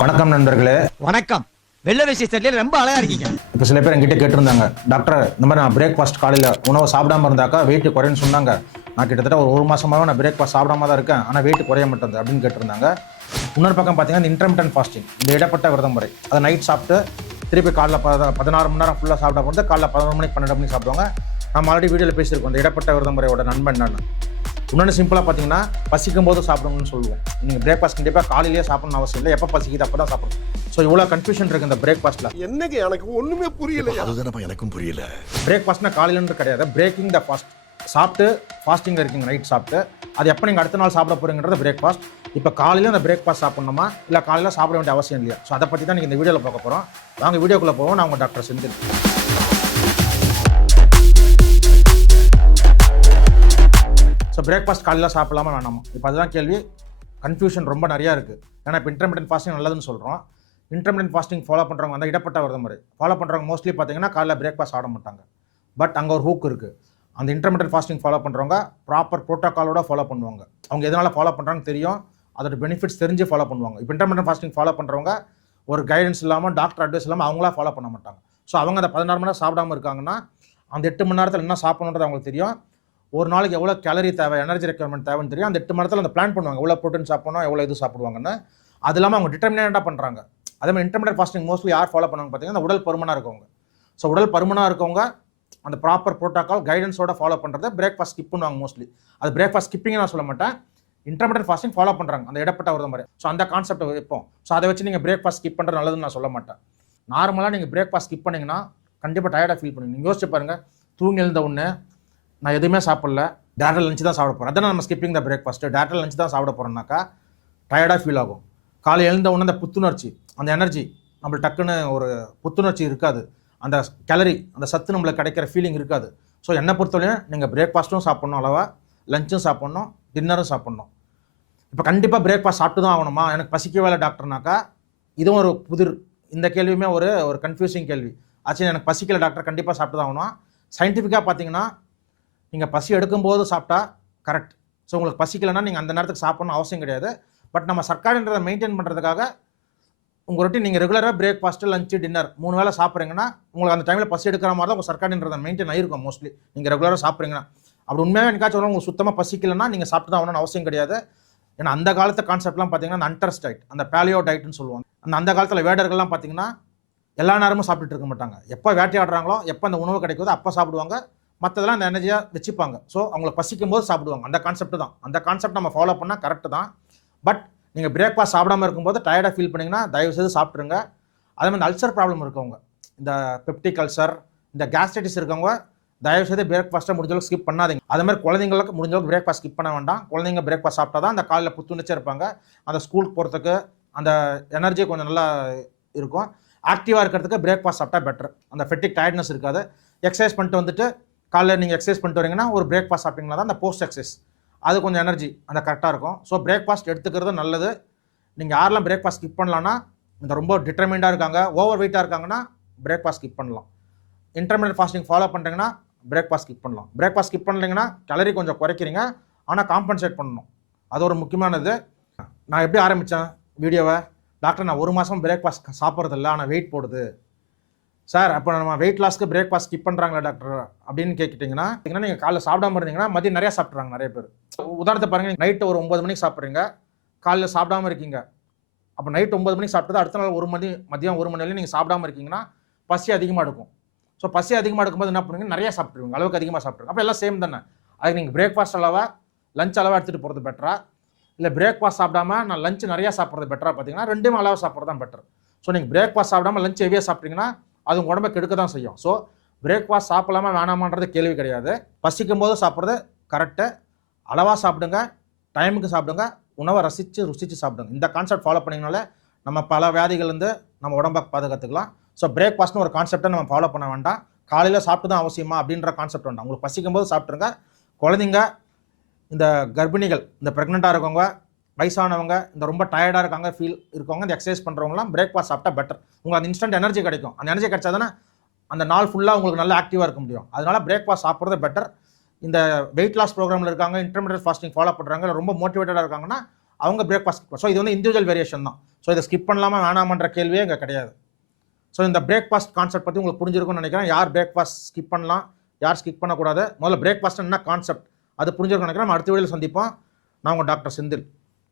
வணக்கம் நண்பர்களே. வணக்கம். வெள்ள வேஷ்டி சட்டையில ரொம்ப அழகா இருக்கீங்க. இப்போ சில பேர் என்கிட்ட கேட்டிருந்தாங்க, டாக்டர் இந்த மாதிரி நான் பிரேக்ஃபாஸ்ட் காலையில் உணவு சாப்பிடாம இருந்தாக்கா வெயிட் குறையுன்னு சொன்னாங்க. நான் கிட்டத்தட்ட ஒரு மாசமாவே நான் பிரேக்ஃபாஸ்ட் சாப்பிடாம தான் இருக்கேன், ஆனால் வெயிட் குறைய மாட்டேங்குது அப்படின்னு கேட்டிருந்தாங்க. இன்னொரு பக்கம் பார்த்தீங்கன்னா இந்த இன்டர்மிட்டன்ட் ஃபாஸ்டிங், இந்த இடப்பட்ட விரதம் முறை, அதை நைட் சாப்பிட்டு திருப்பி காலைல 16 மணி நேரம் ஃபுல்லாக சாப்பிட போகிறது காலைல 11 மணிக்கு 12 மணிக்கு சாப்பிடுவாங்க. நம்ம ஆல்ரெடி வீடியோவில் பேசியிருக்கோம் இந்த இடப்பட்ட விரதம் முறையோட நன்மை என்னன்னு. இன்னொன்று சிம்பிளாக பார்த்தீங்கன்னா பசிக்கும் போது சாப்பிடணும்னு சொல்லுவோம். நீங்கள் பிரேக்ஃபாஸ்ட் கண்டிப்பாக காலையிலேயே சாப்பிடணும்னு அவசியம் இல்லை, எப்போ பசிக்குது அப்போ தான் சாப்பிடணும். ஸோ இவ்வளோ கன்ஃபியூஷன் இருக்குது இந்த பிரேக்ஃபாஸ்ட்டில். என்னங்க எனக்கு ஒன்றுமே புரியல. அதுதானப்பா எனக்கும் புரியல. பிரேக்ஃபாஸ்ட்னா காலையிலன்னு கிடையாது, பிரேக்கிங் த ஃபாஸ்ட். சாப்பிட்டு ஃபாஸ்டிங்கில் இருக்கீங்க நைட் சாப்பிட்டு, அது எப்போ நீங்கள் அடுத்த நாள் சாப்பிட போகிறீங்கிறது பிரேக்ஃபாஸ்ட். இப்போ காலையில் அந்த பிரேக்ஃபாஸ்ட் சாப்பிட்ணுமா இல்லை காலையில் சாப்பிட வேண்டிய அவசியம் இல்லையா? ஸோ அதை பற்றி தான் நீங்கள் இந்த வீடியோவில் பார்க்க போகிறோம். வாங்க வீடியோக்குள்ளே போவோம். நான் உங்கள் டாக்டர் செந்தில். ஸோ பிரேக்ஃபாஸ்ட் காலையில் சாப்பிடலாமா வேணாமா, இப்போ அதுதான் கேள்வி. கன்ஃபியூஷன் ரொம்ப நிறையா இருக்குது. ஏன்னா இப்போ இன்டர்மிட்டன்ட் ஃபாஸ்டிங் நல்லதுன்னு சொல்கிறோம். இன்டர்மிட்டன்ட் ஃபாஸ்டிங் ஃபாலோ பண்ணுறவங்க அந்த இடப்பட்ட விரதம் முறை ஃபாலோ பண்ணுறவங்க மோஸ்ட்லி பார்த்தீங்கன்னா காலையில் பிரேக்ஃபாஸ்ட் சாப்பிட மாட்டாங்க. பட் அங்கே ஒரு ஹூக் இருக்குது. அந்த இன்டர்மிட்டன்ட் ஃபாஸ்டிங் ஃபாலோ பண்ணுறவங்க ப்ராப்பர் ப்ரோட்டோக்காலோட ஃபாலோ பண்ணுவாங்க. அவங்க எதனால் ஃபாலோ பண்ணுறாங்கன்னு தெரியும், அதோட பெனிஃபிட்ஸ் தெரிஞ்சு ஃபாலோ பண்ணுவாங்க. இப்போ இன்டர்மிட்டன்ட் ஃபாஸ்டிங் ஃபாலோ பண்ணுறவங்க ஒரு கைடன்ஸ் இல்லாமல் டாக்டர் அட்வைஸ் இல்லாமல் அவங்களா ஃபாலோ பண்ண மாட்டாங்க. ஸோ அவங்க அந்த 16 மணி நேரம் சாப்பிடாமல் இருக்காங்கன்னா அந்த 8 மணி நேரத்தில் என்ன சாப்பிடணுன்றது அவங்களுக்கு தெரியும். ஒரு நாளைக்கு எவ்வளோ கேலரி தேவை, எனர்ஜி ரெக்யர்மெண்ட் தேவைன்னு தெரியும். அந்த 8 மணி நேரத்தில் அந்த பிளான் பண்ணுவாங்க, எவ்வளோ ப்ரோட்டீன் சாப்பிடணும், எவ்வளோ இது சாப்பிடுவாங்கன்னு. அது இல்லாமல் அவங்க டிட்டர்மினேட்டாக பண்ணுறாங்க. அதே மாதிரி இன்டர்மிட்டன்ட் ஃபாஸ்டிங் மோஸ்ட்லி யார் ஃபாலோ பண்ணுவாங்க பார்த்தீங்கன்னா உடல் பருமனாக இருக்கவங்க. ஸோ உடல் பருமனாக இருக்கவங்க அந்த ப்ராப்பர் ப்ரோட்டோக்கால் கைடன்ஸோட ஃபாலோ பண்ணுறது பிரேக்ஃபாஸ்ட் ஸ்கிப் பண்ணுவாங்க மோஸ்ட்லி. அது பிரேக்ஃபாஸ்ட் ஸ்கிப்பிங் நான் சொல்ல மாட்டேன், இன்டர்மிட்டன்ட் ஃபாஸ்டிங் ஃபாலோ பண்ணுறாங்க அந்த இடப்பட்ட விரதம் முறை. ஸோ அந்த கான்செப்ட் வைப்போம். ஸோ அதை வச்சு நீங்கள் பிரேக்ஃபாஸ்ட் ஸ்கிப் பண்ணுறது நல்லதுன்னு நான் சொல்ல மாட்டேன். நார்மலாக நீங்கள் பிரேக்ஃபாஸ்ட் ஸ்கிப் பண்ணிங்கன்னா கண்டிப்பாக டயர்டாக ஃபீல் பண்ணுவீங்க. நீங்கள் யோசிச்சு பாருங்கள், தூங்கி எழுந்த உடனே நான் எதுவுமே சாப்பிடல, டேரக்டாக லஞ்சு தான் சாப்பிட போகிறேன், அதான் நம்ம ஸ்கிப்பிங் த பிரேக்ஃபாஸ்ட்டு, டேரக்டாக லஞ்சு தான் சாப்பிட போகிறோம்னாக்கா டயர்டாக ஃபீல் ஆகும். காலை எழுந்த உடனே அந்த புத்துணர்ச்சி, அந்த எனர்ஜி நம்மளுக்கு டக்குன்னு ஒரு புத்துணர்ச்சி இருக்காது, அந்த கேலரி அந்த சத்து நம்மளுக்கு கிடைக்கிற ஃபீலிங் இருக்காது. ஸோ என்னை பொறுத்தவரையும் நீங்கள் பிரேக்ஃபாஸ்ட்டும் சாப்பிட்ணும், அளவாக லஞ்சும் சாப்பிட்ணும், டின்னரும் சாப்பிட்ணும். இப்போ கண்டிப்பாக பிரேக்ஃபாஸ்ட் சாப்பிட்டு தான் ஆகணுமா, எனக்கு பசிக்கவே இல்லை டாக்டர்னாக்கா இதுவும் ஒரு புதிர். இந்த கேள்வியுமே ஒரு கன்ஃபியூசிங் கேள்வி. ஆச்சு, எனக்கு பசிக்கலை டாக்டர், கண்டிப்பாக சாப்பிட்டு தான் ஆகணும். சயின்டிஃபிக்காக பார்த்தீங்கன்னா நீங்கள் பசி எடுக்கும்போது சாப்பிட்டா கரெக்ட். ஸோ உங்களுக்கு பசிக்கலைன்னா நீங்கள் அந்த நேரத்துக்கு சாப்பிட்ணும் அவசியம் கிடையாது. பட் நம்ம சர்க்கார்ன்றதை மெயின்டைன் பண்ணுறதுக்காக உங்கள் ரொட்டீன் நீங்கள் ரெகுலராக பிரேக்ஃபாஸ்ட்டு லஞ்சு டின்னர் 3 வேளை சாப்பிட்றீங்கன்னா உங்களுக்கு அந்த டைமில் பசி எடுக்கிற மாதிரி தான் உங்கள் சர்க்கார்ன்றதை மெயின்டைன் ஆகிருக்கும் மோஸ்ட்லி. நீங்கள் ரெகுலராக சாப்பிட்றீங்கன்னா அப்படி உண்மையாக எனக்காச்சும் உங்களுக்கு சுத்தமாக பசிக்கலைன்னா நீங்கள் சாப்பிட்டு தான் ஆகணும்னு அவசியம் கிடையாது. ஏன்னா அந்த காலத்து கான்செப்ட்லாம் பார்த்தீங்கன்னா அந்த அண்டர்ஸ் டயட், அந்த பேலியோ டயட்னு சொல்லுவாங்க. அந்த காலத்தில் வேடர்கள்லாம் பார்த்தீங்கன்னா எல்லா நேரமும் சாப்பிட்டுட்டு இருக்க மாட்டாங்க. எப்போ வேட்டையாடுறாங்களோ, எப்போ அந்த உணவு கிடைக்குதோ அப்போ சாப்பிடுவாங்க, மற்றதெல்லாம் அந்த எனர்ஜியாக வச்சுப்பாங்க. ஸோ அவங்களை பசிக்கும் போது சாப்பிடுவாங்க. அந்த கான்செப்ட் தான். அந்த கான்செப்ட் நம்ம ஃபாலோ பண்ணால் கரெக்டு தான். பட் நீங்கள் பிரேக்ஃபாஸ்ட் சாப்பிடாமல் இருக்கும்போது டயர்டாக ஃபீல் பண்ணிங்கன்னா தயவுசெய்து சாப்பிட்ருங்க. அதே மாதிரி அல்சர் ப்ராப்ளம் இருக்கவங்க, இந்த பெப்டிக் அல்சர், இந்த கேஸ்ட்ரைட்டிஸ் இருக்கவங்க தயவுசெய்து பிரேக்ஃபாஸ்ட்டை முடிஞ்சளவுக்கு ஸ்கிப் பண்ணாதீங்க. அதே மாதிரி குழந்தைங்களுக்கு முடிஞ்சளவுக்கு பிரேக்ஃபாஸ்ட் ஸ்கிப் பண்ண வேண்டாம். குழந்தைங்க பிரேக்ஃபாஸ்ட் சாப்பிட்டா தான் அந்த காலையில் புத்துணர்ச்சியாக இருப்பாங்க, அந்த ஸ்கூலுக்கு போகிறதுக்கு அந்த எனர்ஜி கொஞ்சம் நல்லா இருக்கும். ஆக்டிவாக இருக்கிறதுக்கு பிரேக்ஃபாஸ்ட் சாப்பிட்டா பெட்டர், அந்த ஃபெட்டிக் டயர்ட்னஸ் இருக்காது. எக்ஸசைஸ் பண்ணிட்டு வந்துட்டு காலையில் நீங்கள் எக்ஸசைஸ் பண்ணிட்டு வரீங்கன்னா ஒரு பிரேக்ஃபாஸ்ட் சாப்பிட்டீங்கன்னா தான் அந்த போஸ்ட் எக்ஸசைஸ் அது கொஞ்சம் எனர்ஜி அந்த கரெக்டாக இருக்கும். ஸோ பிரேக்ஃபாஸ்ட் எடுத்துக்கிறது நல்லது. நீங்கள் யாரெல்லாம் பிரேக்ஃபாஸ்ட் ஸ்கிப் பண்ணலான்னா, இந்த ரொம்ப டிட்டர்மெண்டாக இருக்காங்க, ஓவர் வெயிட்டாக இருக்காங்கன்னா பிரேக்ஃபாஸ்ட் ஸ்கிப் பண்ணலாம். இன்டர்மிட்டன்ட் ஃபாஸ்டிங் ஃபாலோ பண்ணுறீங்கன்னா பிரேக்ஃபாஸ்ட் ஸ்கிப் பண்ணலாம். பிரேக்ஃபாஸ்ட் ஸ்கிப் பண்ணலைங்கன்னா கேலரி கொஞ்சம் குறைக்கிறீங்க, ஆனால் காம்பன்சேட் பண்ணணும், அது ஒரு முக்கியமானது. நான் எப்படி ஆரம்பித்தேன் வீடியோவை, டாக்டர் நான் 1 மாதம் பிரேக்ஃபாஸ்ட் சாப்பிட்றதில்ல ஆனால் வெயிட் போடுது சார், அப்போ நம்ம வெயிட் லாஸ்க்கு பிரேக்ஃபாஸ்ட் ஸ்கிப் பண்ணுறாங்களா டாக்டர் அப்படின்னு கேட்டுட்டிங்கன்னா, நீங்கள் காலையில் சாப்பிடாம இருந்தீங்கன்னா மதியம் நிறையா சாப்பிட்றாங்க நிறைய பேர். உதாரணத்தை பாருங்கள், நைட்டு ஒரு 9 மணிக்கு சாப்பிட்றீங்க, காலையில் சாப்பிடாம இருக்கீங்க. அப்போ நைட் 9 மணிக்கு சாப்பிட்டது அடுத்த நாள் மதியம் 1 மணி வரையும் நீங்கள் சாப்பிடாம இருக்கீங்கன்னா பசி அதிகமாக எடுக்கும். ஸோ பசி அதிகமாக எடுக்கும்போது என்ன பண்ணுவீங்க, நிறையா சாப்பிட்ருவீங்க, அளவுக்கு அதிகமாக சாப்பிட்ருங்க. அப்போ எல்லாம் சேம் தானே. அதுக்கு நீங்கள் பிரேக்ஃபாஸ்ட் அளவாக லஞ்ச் அளவாக எடுத்துகிட்டு போகிறது பெட்டரா, இல்லை பிரேக்ஃபாஸ்ட் சாப்பிடாம நான் லஞ்ச் நிறையா சாப்பிட்றது பெட்டரா பார்த்தீங்கன்னா ரெண்டுமே அளவாக சாப்பிட்றது தான் பெட்டர். ஸோ நீங்கள் பிரேக்ஃபாஸ்ட் சாப்பிடாம லஞ்ச் ஹெவியாக சாப்பிட்டீங்கன்னா அது உங்கள் உடம்பை கெடுக்க தான் செய்யும். ஸோ பிரேக்ஃபாஸ்ட் சாப்பிடலாமா வேணாமான்றது கேள்வி கிடையாது. பசிக்கும் போது சாப்பிட்றது கரெக்டு, அளவாக சாப்பிடுங்க, டைமுக்கு சாப்பிடுங்க, உணவை ருசித்து சாப்பிடுங்க. இந்த கான்செப்ட் ஃபாலோ பண்ணிங்கனாலே நம்ம பல வியாதிகள்லேருந்து நம்ம உடம்பை பாதுகாத்துக்கலாம். ஸோ பிரேக்ஃபாஸ்ட்னு ஒரு கான்செப்டை நம்ம ஃபாலோ பண்ண வேண்டாம். காலையில் சாப்பிட்டு தான் அவசியமா அப்படின்ற கான்செப்ட் வேண்டாம். உங்களுக்கு பசிக்கும் போது சாப்பிட்ருங்க. குழந்தைங்க, இந்த கர்ப்பிணிகள், இந்த ப்ரெக்னெண்ட்டாக இருக்கவங்க, வயசானவங்க, இந்த ரொம்ப டயர்டாக இருக்காங்க ஃபீல் இருக்கவங்க, இந்த எக்ஸசைஸ் பண்ணுறவங்களாம் பிரேக்ஃபாஸ்ட் சாப்பிட்டா பெட்டர். உங்களுக்கு அந்த இன்ஸ்டன்ட் எனர்ஜி கிடைக்கும். அந்த எனர்ஜி கிடைச்சா தானே அந்த நாள் ஃபுல்லாக உங்களுக்கு நல்லா ஆக்டிவாக இருக்க முடியும். அதனால் பிரேக்ஃபாஸ்ட் சாப்பிட்றது பெட்டர். இந்த வெயிட் லாஸ் ப்ரோக்ராமில் இருக்காங்க, இன்டர்மிட்டன்ட் ஃபாஸ்டிங் ஃபாலோ பண்ணுறாங்க, ரொம்ப மோட்டிவேட்டடாக இருக்காங்கன்னா அவங்க பிரேக்ஃபாஸ்ட். ஸோ இது வந்து இண்டிவிஜுவல் வேரியேஷன் தான். ஸோ இதை ஸ்கிப் பண்ணலாமா வேணாமன்ற கேள்வியே இங்கே கிடையாது. ஸோ இந்த பிரேக்ஃபாஸ்ட் கான்செப்ட் பற்றி உங்களுக்கு புரிஞ்சிருக்கும்னு நினைக்கிறேன். யார் பிரேக்ஃபாஸ்ட் ஸ்கிப் பண்ணலாம், யார் ஸ்கிப் பண்ணக்கூடாது, முதல்ல பிரேக்ஃபாஸ்ட் என்ன கான்செப்ட் அது புரிஞ்சிருக்கும்னு நினைக்கிறேன். நம்ம அடுத்த வீடியோவில் சந்திப்போம். நான் உங்கள் டாக்டர் செந்தில்.